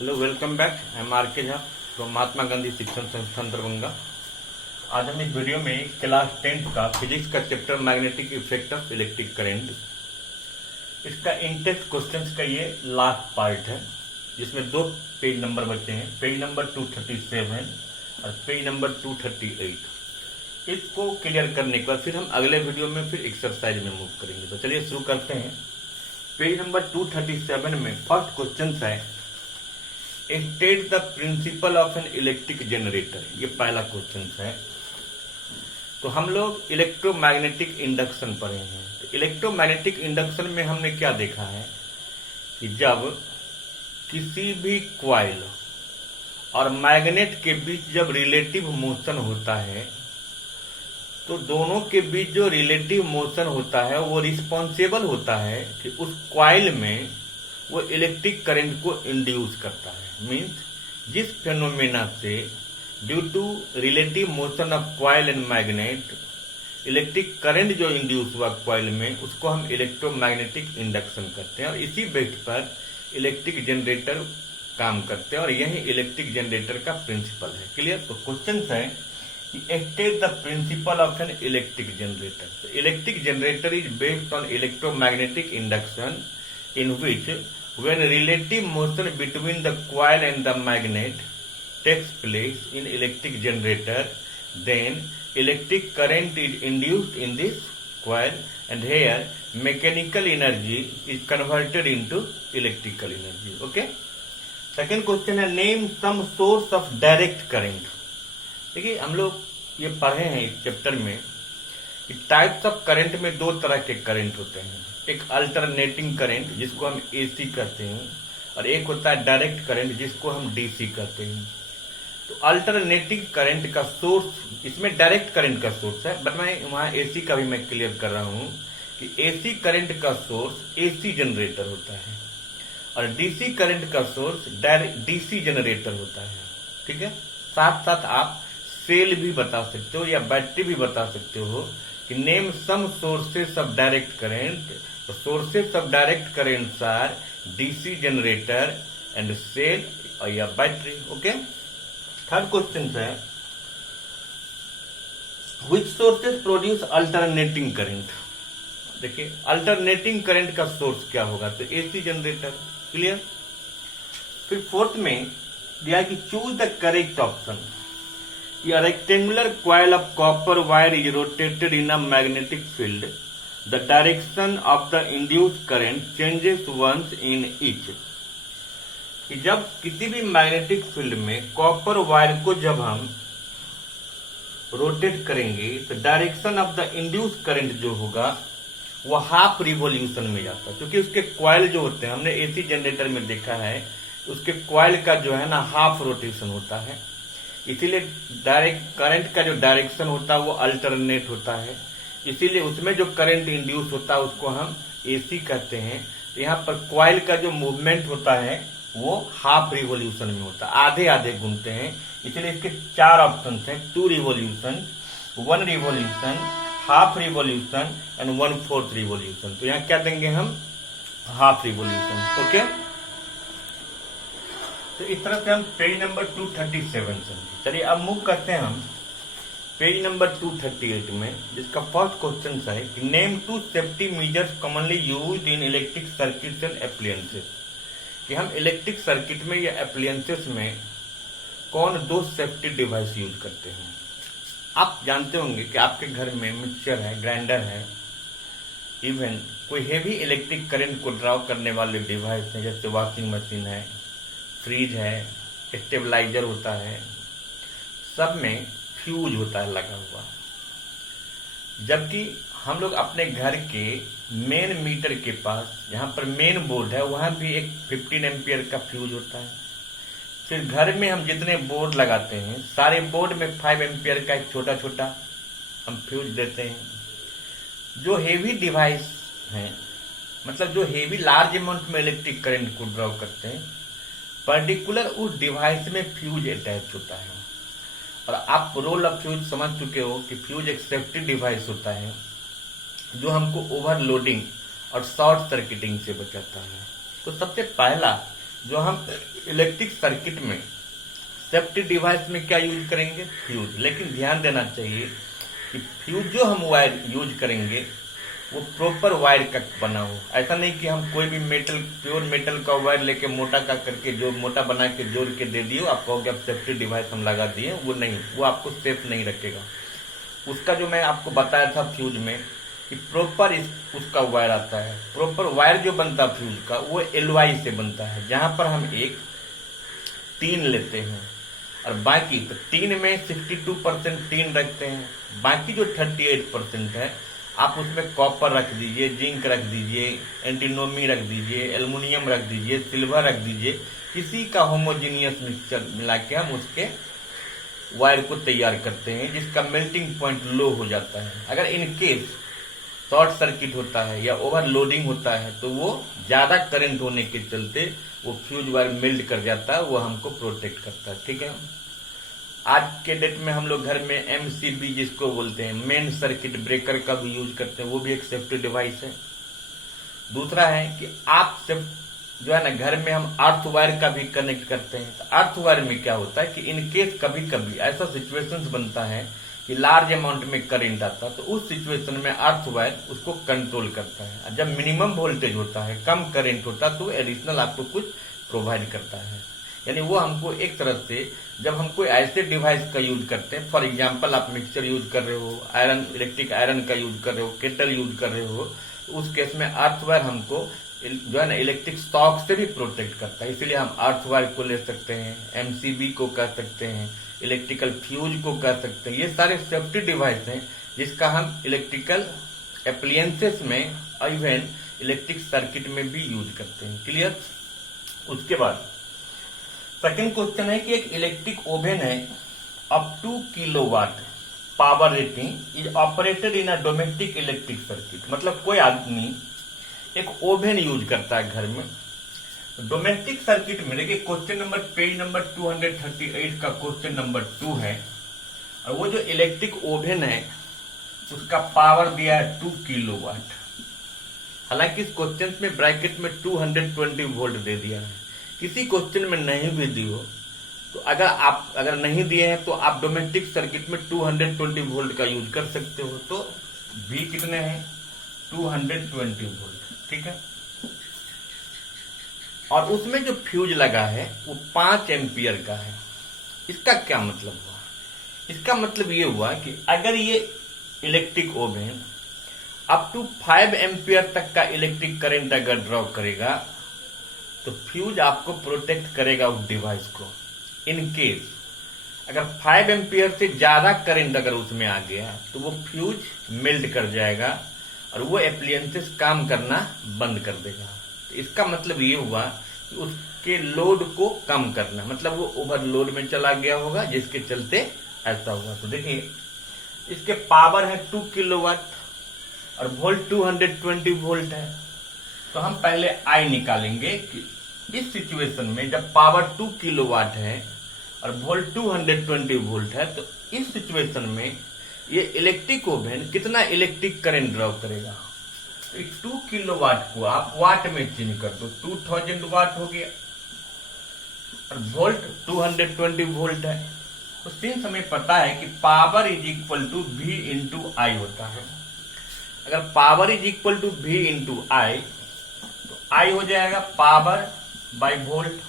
Hello, welcome back. I am R K Jha from Mahatma Gandhi शिक्षण संस्थान दरभंगा। आज हम इस वीडियो में क्लास 10th का फिजिक्स का chapter magnetic effect of electric current, इसका इंटेक्स्ट क्वेश्चंस का ये लास्ट पार्ट है, जिसमें दो पेज नंबर बचे हैं, पेज नंबर 237 और पेज नंबर 238। इसको क्लियर करने के बाद फिर हम अगले वीडियो में फिर एक्सरसाइज में मूव करेंगे। तो चलिए शुरू करते हैं। पेज नंबर 237 में फर्स्ट क्वेश्चन है, state the principle of an electric generator. ये पहला क्वेश्चन है। तो हम लोग इलेक्ट्रोमैग्नेटिक इंडक्शन पढ़े हैं। तो इलेक्ट्रोमैग्नेटिक इंडक्शन में हमने क्या देखा है कि जब किसी भी क्वाइल और मैग्नेट के बीच जब रिलेटिव मोशन होता है, तो दोनों के बीच जो रिलेटिव मोशन होता है वो रिस्पॉन्सिबल होता है कि उस क्वाइल में वो इलेक्ट्रिक करंट को इंड्यूस करता है। मीन्स जिस फेनोमेना से due to relative motion of coil and magnet electric current जो इंड्यूस हुआ क्वाइल में, उसको हम इलेक्ट्रोमैग्नेटिक इंडक्शन करते हैं और इसी बेस पर इलेक्ट्रिक जनरेटर काम करते हैं और यही इलेक्ट्रिक जनरेटर का प्रिंसिपल है। क्लियर? तो क्वेश्चन है कि state the principle of an electric generator. Electric generator is based on electromagnetic induction in which when relative motion between the coil and the magnet takes place in electric generator, then electric current is induced in this coil and here mechanical energy is converted into electrical energy. Okay? Second question है, name some source of direct current। देखिए हम लोग ये पढ़े हैं इस chapter में कि टाइप्स ऑफ करंट में दो तरह के करंट होते हैं। एक अल्टरनेटिंग करंट जिसको हम एसी कहते हैं और एक होता है डायरेक्ट करंट जिसको हम डीसी कहते हैं। तो अल्टरनेटिंग करंट का सोर्स, इसमें डायरेक्ट करंट का सोर्स है, बट मैं वहां एसी का भी मैं क्लियर कर रहा हूं कि एसी करंट का सोर्स एसी जनरेटर होता है और डीसी करंट का सोर्स डीसी जनरेटर होता है। ठीक है? साथ साथ आप सेल भी बता सकते हो या बैटरी भी बता सकते हो कि name some sources of direct current. Sources of direct current are DC generator and cell और या बैटरी। ओके? थर्ड क्वेश्चन है, which sources produce alternating current. देखिए अल्टरनेटिंग करंट का सोर्स क्या होगा, तो एसी जनरेटर। क्लियर? फिर फोर्थ में दिया कि choose the correct option. A rectangular coil of copper wire is rotated in a magnetic field. The direction of the induced current changes once in each. कि जब किसी भी मैग्नेटिक फील्ड में copper wire को जब हम रोटेट करेंगे तो direction of the induce current जो होगा वो हाफ रिवॉल्यूशन में जाता है, क्योंकि उसके कॉइल जो होते हैं, हमने एसी जनरेटर में देखा है, उसके कॉइल का जो है ना हाफ रोटेशन होता है। इसीलिए डायरेक्ट करंट का जो डायरेक्शन होता है वो अल्टरनेट होता है, इसीलिए उसमें जो करंट इंड्यूस होता है उसको हम एसी कहते हैं। यहाँ पर कॉइल का जो मूवमेंट होता है वो हाफ रिवॉल्यूशन में होता है, आधे आधे घूमते हैं। इसलिए इसके चार ऑप्शन हैं, 2 revolution, 1 revolution, half revolution and 1/4 revolution. तो यहाँ क्या देंगे हम, हाफ रिवॉल्यूशन। ओके? तो इस तरह से हम पेज नंबर 237 समझे। चलिए अब मूव करते हैं हम पेज नंबर 238 में, जिसका फर्स्ट क्वेश्चन है कि name 2 safety measures commonly used in electric circuits and appliances. कि हम इलेक्ट्रिक सर्किट में या एप्लायंसेस में कौन 2 सेफ्टी डिवाइस यूज करते हैं। आप जानते होंगे कि आपके घर में मिक्सचर है, ग्राइंडर है, इवन कोई हेवी इलेक्ट्रिक करंट को ड्राव करने वाले डिवाइस है, जैसे वॉशिंग मशीन है, फ्रिज है, स्टेबलाइजर होता है, सब में फ्यूज होता है लगा हुआ। जबकि हम लोग अपने घर के मेन मीटर के पास जहां पर मेन बोर्ड है वहां भी एक 15 एम्पियर का फ्यूज होता है। फिर घर में हम जितने बोर्ड लगाते हैं सारे बोर्ड में 5 एम्पियर का एक छोटा छोटा हम फ्यूज देते हैं। जो हेवी डिवाइस है, मतलब जो हेवी लार्ज अमाउंट में इलेक्ट्रिक करंट को ड्रॉ करते हैं, पर्टिकुलर उस डिवाइस में फ्यूज अटैच होता है। और आप रोल ऑफ फ्यूज समझ चुके हो कि फ्यूज एक सेफ्टी डिवाइस होता है जो हमको ओवरलोडिंग और शॉर्ट सर्किटिंग से बचाता है। तो सबसे पहला जो हम इलेक्ट्रिक सर्किट में सेफ्टी डिवाइस में क्या यूज करेंगे, फ्यूज। लेकिन ध्यान देना चाहिए कि फ्यूज जो हम वायर यूज करेंगे वो प्रॉपर वायर का बना हो। ऐसा नहीं कि हम कोई भी मेटल, प्योर मेटल का वायर लेके मोटा का करके जो मोटा बना के जोड़ के दे दिए, आप कहोगे अब सेफ्टी डिवाइस हम लगा दिए, वो नहीं, वो आपको सेफ नहीं रखेगा। उसका जो मैं आपको बताया था फ्यूज में कि प्रॉपर उसका वायर आता है। प्रॉपर वायर जो बनता है फ्यूज का वो एलवाई से बनता है, जहां पर हम एक टीन लेते हैं और बाकी तो टीन में 62% टीन रखते हैं, बाकी जो 38% है आप उसमें कॉपर रख दीजिए, जिंक रख दीजिए, एंटीनोमी रख दीजिए, एल्युमिनियम रख दीजिए, सिल्वर रख दीजिए, किसी का होमोजीनियस मिक्सचर मिला के हम उसके वायर को तैयार करते हैं जिसका मेल्टिंग पॉइंट लो हो जाता है। अगर इनकेस शॉर्ट सर्किट होता है या ओवरलोडिंग होता है तो वो ज्यादा करंट होने के चलते वो फ्यूज वायर मेल्ट कर जाता है, वो हमको प्रोटेक्ट करता है। ठीक है, आज के डेट में हम लोग घर में एमसीबी जिसको बोलते हैं, मेन सर्किट ब्रेकर का भी यूज करते हैं, वो भी एक सेफ्टी डिवाइस है। दूसरा है कि आप जो है ना घर में हम अर्थ वायर का भी कनेक्ट करते हैं। तो अर्थ वायर में क्या होता है कि इनकेस कभी कभी ऐसा सिचुएशंस बनता है कि लार्ज अमाउंट में करंट आता है, तो उस सिचुएशन में अर्थ वायर उसको कंट्रोल करता है। जब मिनिमम वोल्टेज होता है, कम करंट होता है, तो एडिशनल आपको कुछ प्रोवाइड करता है। यानी वो हमको एक तरह से, जब हम कोई ऐसे डिवाइस का यूज करते हैं, फॉर एग्जांपल आप मिक्सचर यूज कर रहे हो, आयरन, इलेक्ट्रिक आयरन का यूज कर रहे हो, केटल यूज कर रहे हो, तो उस केस में अर्थ वायर हमको जो है ना इलेक्ट्रिक शॉक से भी प्रोटेक्ट करता है। इसीलिए हम अर्थ वायर को ले सकते हैं, एमसीबी को कह सकते हैं, इलेक्ट्रिकल फ्यूज को कह सकते हैं। ये सारे सेफ्टी डिवाइस हैं जिसका हम इलेक्ट्रिकल एप्लियंसेस में, इवन इलेक्ट्रिक सर्किट में भी यूज करते हैं। क्लियर। उसके बाद सेकंड क्वेश्चन है कि एक इलेक्ट्रिक ओवन है up to kilowatt power rating is operated in a domestic electric circuit. मतलब कोई आदमी एक ओवन यूज करता है घर में डोमेस्टिक सर्किट में। देखिए क्वेश्चन नंबर, पेज नंबर 238 का क्वेश्चन नंबर 2 है, और वो जो इलेक्ट्रिक ओवन है उसका पावर दिया है 2 किलोवाट। हालांकि इस क्वेश्चन में ब्रैकेट में 220 वोल्ट दे दिया है। किसी क्वेश्चन में नहीं भी दी हो तो अगर नहीं दिए हैं तो आप डोमेस्टिक सर्किट में 220 वोल्ट का यूज कर सकते हो। तो भी कितने हैं, 220 वोल्ट। ठीक है, और उसमें जो फ्यूज लगा है वो 5 एम्पियर का है। इसका क्या मतलब हुआ, इसका मतलब ये हुआ कि अगर ये electric oven up to 5 ampere तक का इलेक्ट्रिक करंट अगर ड्रॉ करेगा तो फ्यूज आपको प्रोटेक्ट करेगा उस डिवाइस को। इन केस अगर 5 एम्पियर से ज्यादा करंट अगर उसमें आ गया तो वो फ्यूज मेल्ट कर जाएगा और वो एप्लियंसेस काम करना बंद कर देगा। तो इसका मतलब ये हुआ कि उसके लोड को कम करना, मतलब वो ओवरलोड में चला गया होगा जिसके चलते ऐसा हुआ। तो देखिए इसके पावर है 2 किलोवाट और वोल्ट 220 वोल्ट है। तो हम पहले आई निकालेंगे कि इस सिचुएशन में जब पावर 2 किलोवाट है और वोल्ट 220 वोल्ट है, तो इस सिचुएशन में ये इलेक्ट्रिक ओवन कितना इलेक्ट्रिक करंट ड्रॉ करेगा। तो 2 किलोवाट को आप वाट में चेंज कर दो, 2000 वाट हो गया, और वोल्ट 220 वोल्ट है। तो सिंस हमें पता है कि power is equal to V into I होता है। अगर power is equal to V into I तो आई हो जाएगा पावर बाय वोल्ट,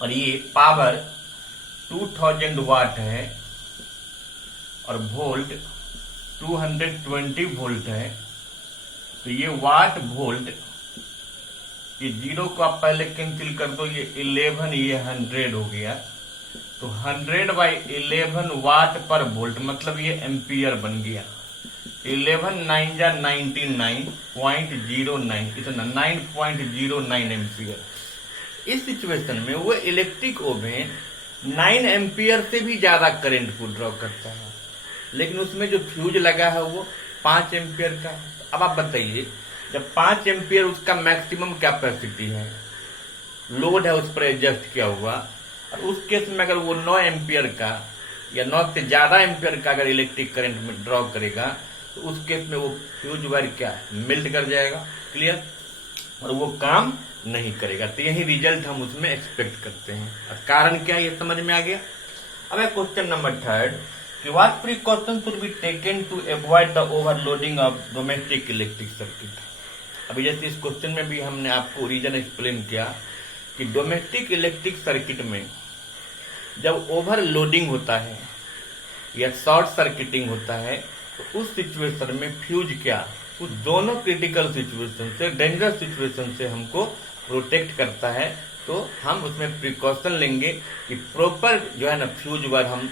और ये पावर 2000 वाट है और वोल्ट 220 वोल्ट है। तो ये वाट वोल्ट, ये जीरो को आप पहले कैंसिल कर दो, ये 11, ये 100 हो गया। तो 100/11 वाट पर वोल्ट, मतलब ये एम्पियर बन गया। 11 9 जा 99.09, इतना 9.09 एम्पियर। इस सिचुएशन में वो इलेक्ट्रिक ओवन 9 एम्पियर से भी ज्यादा करंट को ड्रॉ करता है, लेकिन उसमें जो फ्यूज लगा है वो 5 एम्पियर का है। अब आप बताइए, जब 5 एम्पियर उसका मैक्सिमम कैपेसिटी है, लोड है उस पर एडजस्ट किया हुआ, और उस केस में अगर वो 9 एम्पियर का या 9 से ज्यादा एम्पियर का अगर इलेक्ट्रिक करंट में ड्रॉ करेगा तो उस केस में वो फ्यूज वायर क्या मेल्ट कर जाएगा। क्लियर। और वो काम नहीं करेगा। तो यही रिजल्ट हम उसमें एक्सपेक्ट करते हैं। और कारण क्या है ये समझ में आ गया। अब है क्वेश्चन नंबर 3 कि what precaution should be taken to avoid the overloading of domestic electric circuit. अभी जैसे इस क्वेश्चन में भी हमने आपको रीजन एक्सप्लेन किया कि डोमेस्टिक इलेक्ट्रिक सर्किट में जब ओवरलोडिंग होता है या शॉर्ट सर्किटिंग होता है तो उस सिचुएशन में फ्यूज क्या उस दोनों क्रिटिकल सिचुएशन से, डेंजरस सिचुएशन से हमको प्रोटेक्ट करता है। तो हम उसमें प्रिकॉशन लेंगे कि प्रॉपर जो है ना फ्यूज वायर हम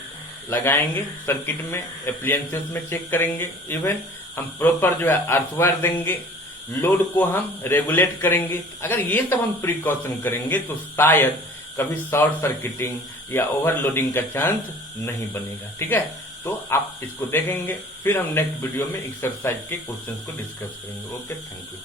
लगाएंगे सर्किट में, एप्लियंसेस में चेक करेंगे, इवन हम प्रॉपर जो है अर्थ वायर देंगे, लोड को हम रेगुलेट करेंगे। अगर ये सब हम प्रिकॉशन करेंगे तो शायद कभी शॉर्ट सर्किटिंग या ओवरलोडिंग का चांस नहीं बनेगा। ठीक है, तो आप इसको देखेंगे, फिर हम नेक्स्ट वीडियो में एक्सरसाइज के क्वेश्चंस को डिस्कस करेंगे। Okay, thank you.